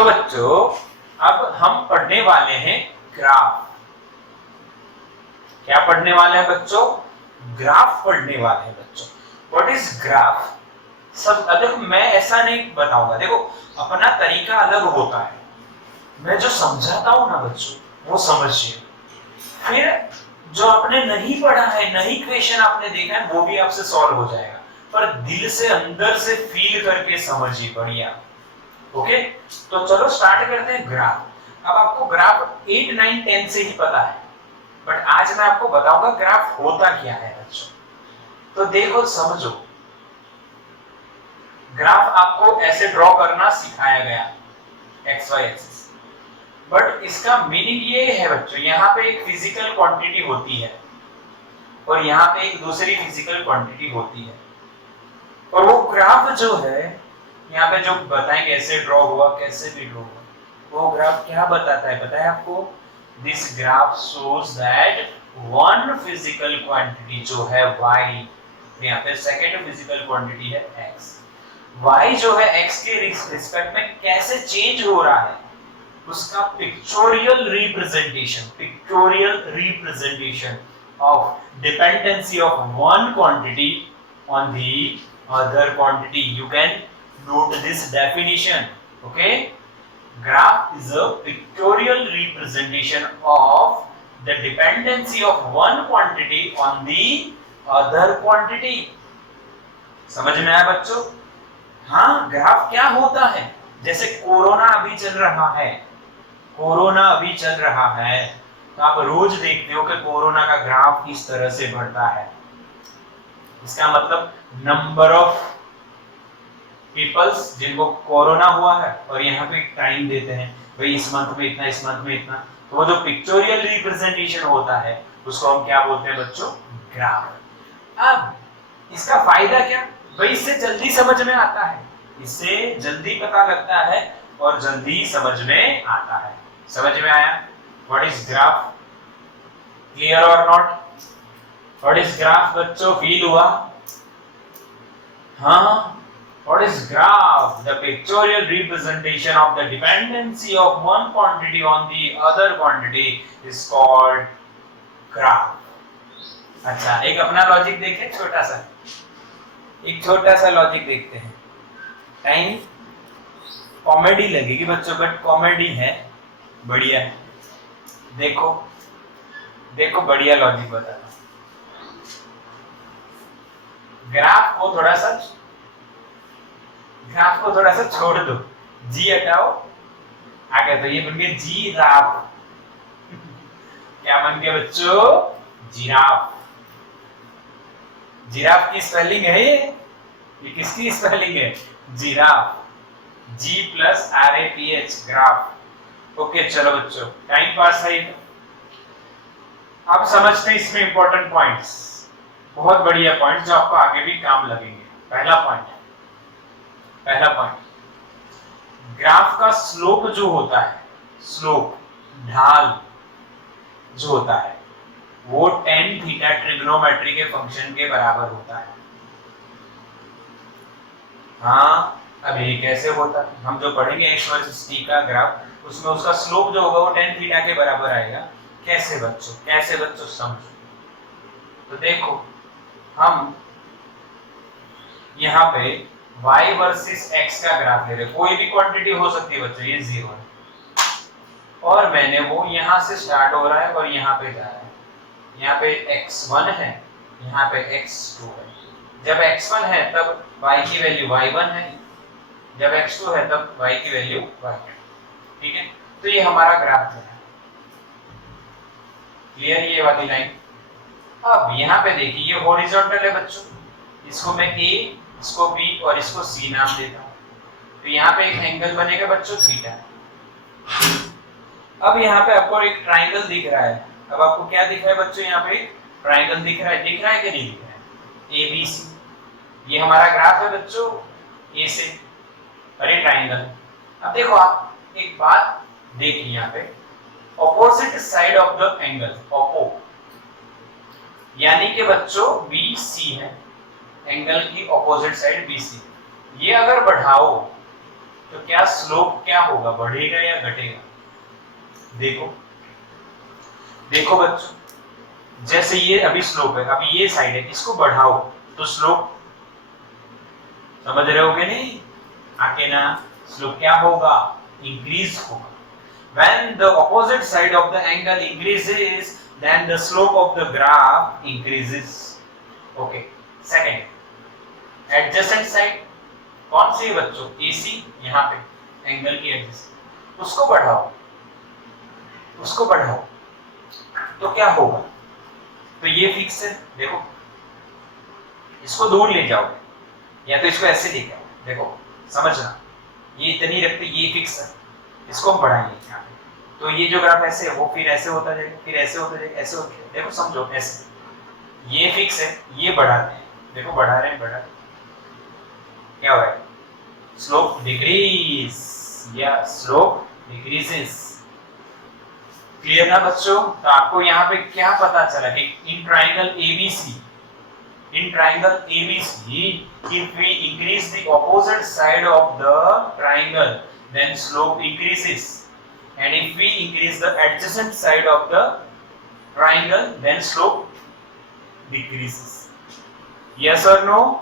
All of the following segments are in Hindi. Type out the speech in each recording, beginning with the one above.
तो बच्चों अब हम पढ़ने वाले हैं ग्राफ। क्या पढ़ने वाले हैं बच्चों? ग्राफ पढ़ने वाले हैं बच्चों। What is graph? सब देखो, मैं ऐसा नहीं बताऊंगा, देखो अपना तरीका अलग होता है। मैं जो समझाता हूं ना बच्चों वो समझिए, फिर जो आपने नहीं पढ़ा है, नहीं क्वेश्चन आपने देखा है, वो भी आपसे सॉल्व हो जाएगा, पर दिल से अंदर से फील करके समझिए। बढ़िया, ओके। तो चलो स्टार्ट करते हैं ग्राफ। अब आपको ग्राफ 8, 9, 10 से ही पता है, बट आज मैं आपको बताऊंगा ग्राफ होता क्या है बच्चों। तो देखो समझो, ग्राफ आपको ऐसे ड्रॉ करना सिखाया गया, एक्स वाई एक्सिस, बट इसका मीनिंग ये है बच्चों, यहाँ पे एक फिजिकल क्वांटिटी होती है और यहाँ पे एक दूसरी फिजिकल क्वांटिटी होती है, और वो ग्राफ जो है यहाँ पे जो बताएंगे ऐसे ड्रॉ हुआ, कैसे भी ड्रॉ हुआ, वो ग्राफ क्या बताता है पता है आपको? This graph shows that one physical quantity जो है y, यहाँ पे सेकेंड फिजिकल क्वांटिटी है x, y जो है x के रिस्पेक्ट में कैसे चेंज हो रहा है, उसका pictorial representation of dependency of one quantity on the other quantity. You can note this definition. Okay, graph is a pictorial representation of the dependency of one quantity on the other quantity. समझ में आया बच्चों? हाँ, ग्राफ क्या होता है? जैसे कोरोना अभी चल रहा है, कोरोना अभी चल रहा है, तो आप रोज देखते हो कि कोरोना का ग्राफ किस तरह से बढ़ता है। इसका मतलब नंबर ऑफ पीपल्स जिनको कोरोना हुआ है, और यहाँ पे टाइम देते हैं भाई इस मंथ में इतना, इस मंथ में इतना, तो वो जो पिक्चोरियल रिप्रेजेंटेशन होता है उसको हम क्या बोलते हैं बच्चों? ग्राफ। अब इसका फायदा क्या? भाई इससे जल्दी समझ में आता है, इससे जल्दी पता लगता है और जल्दी समझ में आता है। समझ में आया? What is graph? क्लियर और नॉट? व्हाट इज ग्राफ बच्चों? फील हुआ? हाँ, what is graph? The pictorial representation of the dependency of one quantity on the other quantity is called graph. अच्छा, एक अपना लॉजिक देखें, छोटा सा, एक छोटा सा लॉजिक देखते हैं। टाइम कॉमेडी लगेगी बच्चों, बट कॉमेडी है, बढ़िया है। देखो देखो, बढ़िया लॉजिक बताता हूं। ग्राफ को थोड़ा सा छोड़ दो, जी हटाओ, आगे तो ये बन गया जी राफ। क्या बन गया बच्चों? जिराफ। जिराफ की स्पेलिंग है ये किसकी स्पेलिंग है? जिराफ। G+RAPH, graph. ओके चलो बच्चों, टाइम पास है ये। अब समझते हैं इसमें इंपॉर्टेंट पॉइंट्स, बहुत बढ़िया पॉइंट जो आपको आगे भी काम लगेंगे। पहला पॉइंट, ग्राफ का स्लोप जो होता है, स्लोप ढाल जो होता है, वो tan थीटा ट्रिग्नोमेट्री के फंक्शन के बराबर होता है। हाँ, अब ये कैसे होता है हम जो पढ़ेंगे x वर्सेस t का ग्राफ, उसमें उसका स्लोप जो होगा वो tan थीटा के बराबर आएगा। कैसे बच्चों समझो। तो देखो, हम यहाँ पे y वर्सेस x का ग्राफ ले रहे, कोई भी क्वांटिटी हो सकती है बच्चों, ये 0 है, और मैंने वो यहाँ से स्टार्ट हो रहा है और यहाँ पे जा रहा है। यहाँ पे x1 है, यहाँ पे x2 है। जब x1 है तब y की वैल्यू y1 है, जब x2 है तब y की वैल्यू y2। ठीक है, तो ये हमारा ग्राफ है। क्लियर ये वाली लाइन? अब यहाँ पे देखिए, ये हॉरिजॉन्टल है बच्चों, इसको मैं A, इसको B और इसको C नाम देता हूँ। तो यहाँ पे एक एंगल बनेगा बच्चों थीटा। अब यहाँ पे आपको एक ट्राइंगल दिख रहा है। अब आपको क्या दिख रहा है बच्चों? यहाँ पे ट्राइंगल दिख रहा है कि नहीं दिख रहा है? ABC। ये हमारा ग्राफ है बच्चों, A से, और ये ट्राइंगल। अब देखो, आप एक बात देखिए, यहाँ पे opposite side of the angle, Oppo, यानी कि बच्चों BC है, एंगल की ऑपोजिट साइड BC। ये अगर बढ़ाओ तो क्या स्लोप क्या होगा, बढ़ेगा या घटेगा? देखो देखो बच्चों, जैसे ये अभी स्लोप है, अभी ये साइड है, इसको बढ़ाओ तो स्लोप, समझ रहे होगे नहीं आके ना, स्लोप क्या होगा, इंक्रीज होगा। When the opposite side of the angle increases, then the slope of the graph increases. Okay. Second, adjacent side कौन सी है बच्चों, AC, यहाँ पे एंगल की एडजस्ट, उसको बढ़ाओ, उसको बढ़ाओ तो क्या होगा, तो ये फिक्स है, देखो इसको दूर ले जाओ या तो इसको ऐसे लेके आओ, देखो समझना, ये इतनी रखते, ये फिक्स है, इसको हम बढ़ाएंगे यहाँ पे, तो ये जो ग्राफ ऐसे है वो फिर ऐसे होता जाएगा, फिर ऐसे होता जाएगा, ऐसे होता जाएगा, देखो समझो ऐसे, ये फिक्स है, ये बढ़ाते हैं, देखो बढ़ा रहे हैं, बढ़ा रहे हैं, क्या हो रहा है, स्लोप डिक्रीज, या स्लोप डिक्रीजेस। क्लियर ना बच्चों? तो आपको यहाँ पे क्या पता चला कि in triangle ABC, in triangle ABC, if we increase the opposite side of the triangle, then slope increases, and if we increase the adjacent side of the triangle, then slope decreases. Yes or no?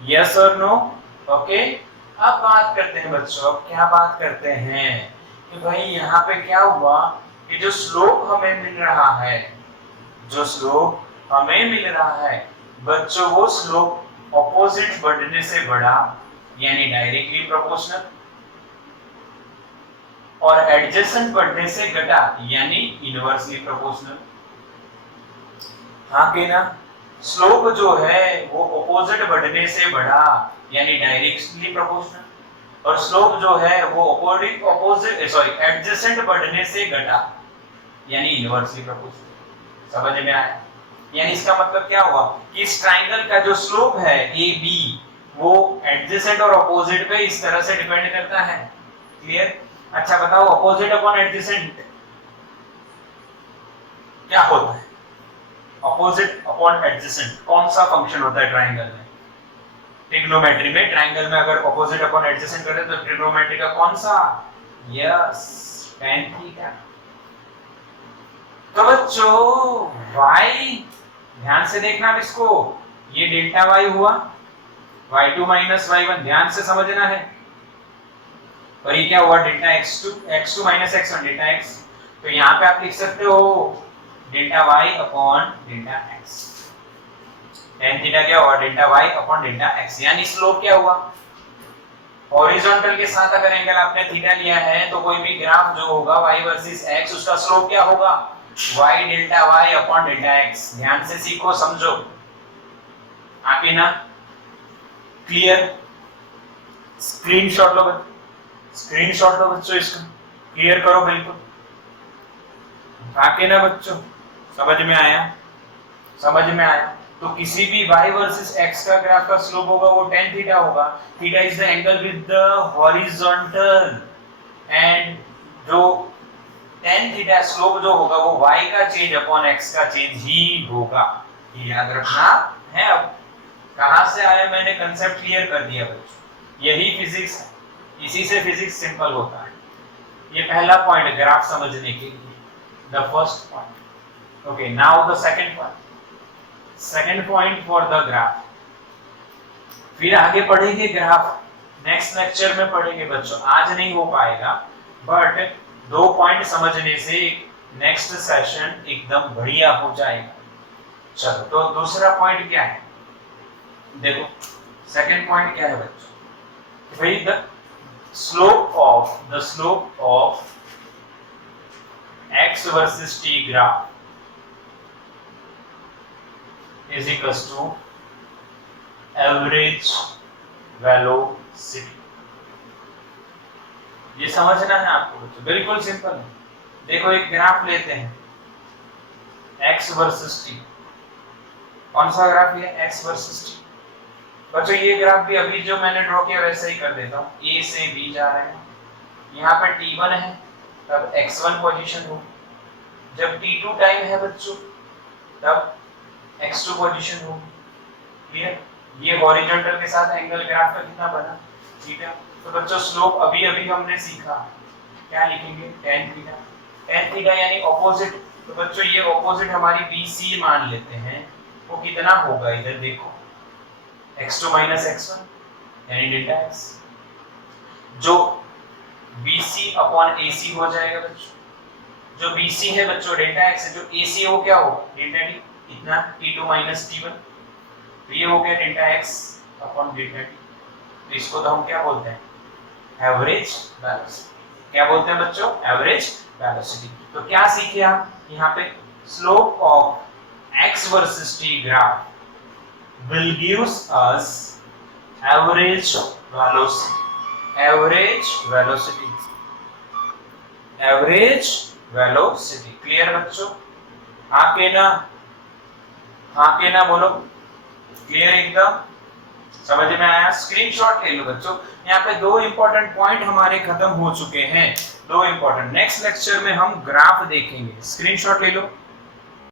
Yes or no? Okay. अब बात करते हैं बच्चों, अब क्या बात करते हैं कि भाई यहाँ पे क्या हुआ कि जो स्लोप हमें मिल रहा है, जो स्लोप हमें मिल रहा है बच्चों, वो स्लोप ऑपोजिट बढ़ने से बढ़ा यानी डायरेक्टली प्रोपोर्शनल, और एडजेसेंट बढ़ने से घटा यानी इनवर्सली प्रोपोर्शनल। हाँ कि ना, स्लोप जो है वो ऑपोजिट बढ़ने से बढ़ा यानी डायरेक्टली प्रोपोर्शनल, और स्लोप जो है वो एडजेसेंट बढ़ने से घटा यानी इनवर्सली प्रोपोर्शनल। समझ में आया? यानी इसका मतलब क्या हुआ कि इस ट्राइंगल का जो स्लोप है ए बी, वो एडजेसेंट और अपोजिट पे इस तरह से डिपेंड करता है। क्लियर? अच्छा बताओ, अपोजिट अपॉन एडजेसेंट क्या होता है? अपोजिट अपॉन एडजेसेंट कौन सा फंक्शन होता है ट्राइंगल में? ट्रिग्नोमेट्री में, ट्राइंगल में अगर अपोजिट अपॉन एडजेसेंट करें तो ट्रिग्नोमेट्री का कौन सा? Yes, tan theta. तो बच्चों y, ध्यान से देखना अब इसको, ये डेल्टा y हुआ, y2 माइनस y1, ध्यान से समझना है, और ये क्या हुआ, delta x2 minus x1, delta x। तो यहाँ पे आप लिख सकते हो delta y upon delta x, tan theta क्या हुआ, delta y upon delta x, यानी स्लोप क्या हुआ, हॉरिजॉन्टल के साथ अगर एंगल आपने थीटा लिया है तो कोई भी ग्राफ जो होगा y वर्सेस x, उसका स्लोप क्या होगा, y delta y upon delta x। ध्यान से सीखो, समझो, आके ना, क्लियर? स्क्रीनशॉट लो, स्क्रीनशॉट लो बच्चों, इसका क्लियर करो बिल्कुल, आके ना बच्चों, समझ में आया? समझ में आया? तो किसी भी y वर्सेस x का ग्राफ का स्लोप होगा वो tan थीटा होगा। Theta is the angle with the horizontal, and जो tan थीटा स्लोप जो होगा वो y का चेंज अपॉन x का चेंज ही होगा। ये याद रखना है। अब कहां से आया, मैंने कंसेप्ट क्लियर कर दिया बच्चों, यही फिजिक्स है, इसी से फिजिक्स सिंपल होता है। ये पहला पॉइंट ग्राफ समझने के लिए, the first point. Okay, now the second point, second point for the graph. फिर आगे पढ़ेंगे ग्राफ, नेक्स्ट लेक्चर में पढ़ेंगे बच्चों, आज नहीं हो पाएगा, बट 2 पॉइंट समझने से नेक्स्ट सेशन एकदम बढ़िया हो जाएगा। चलो, तो दूसरा पॉइंट क्या है, देखो सेकंड पॉइंट क्या है बच्चों, भाई the slope of x versus t graph is equals to average velocity। ये समझना है आपको बच्चों, बिल्कुल सिंपल है। देखो एक ग्राफ लेते हैं x वर्सेस t, कौन सा ग्राफ लिया, x वर्सेस t। बच्चों ये ग्राफ भी अभी जो मैंने ड्रॉ किया वैसे ही कर देता हूँ, a से b जा रहे हैं, यहाँ पे t1 है तब x1 पोजीशन होगी, जब t2 टाइम है बच्चों तब x2 पोजीशन होगी। क्लियर? ये हॉरिजॉन्टल के साथ एंगल ग्राफ का कितना बना, थीटा। तो बच्चों स्लोप अभी अभी हमने सीखा, क्या लिखेंगे, tan थीटा। tan थीटा यानी ऑपोजिट, तो बच्चों ये ऑपोजिट हमारी BC मान लेते हैं, वो कितना होगा इधर देखो, x2 माइनस x1 यानी डेल्टा x, जो BC अपॉन AC हो जाएगा बच्चों। जो BC है बच्चों डेल्टा x है, जो AC हो क्या होगा डेल्टा t, इतना t2 माइनस t1, तो ये हो गया delta x upon delta t। तो इसको तो हम क्या बोलते हैं, एवरेज वेलोसिटी। क्या बोलते हैं बच्चों, एवरेज वेलोसिटी। तो क्या सीखे आप यहाँ पे, slope of x versus t graph will gives us average velocity, average velocity, average velocity. Clear बच्चों, हाँ के ना, हाँ के ना बोलो, क्लियर एकदम, समझ में आया। स्क्रीनशॉट ले लो बच्चों, यहाँ पे दो इंपॉर्टेंट पॉइंट हमारे खत्म हो चुके हैं, दो इंपॉर्टेंट। नेक्स्ट लेक्चर में हम ग्राफ देखेंगे, स्क्रीनशॉट ले लो।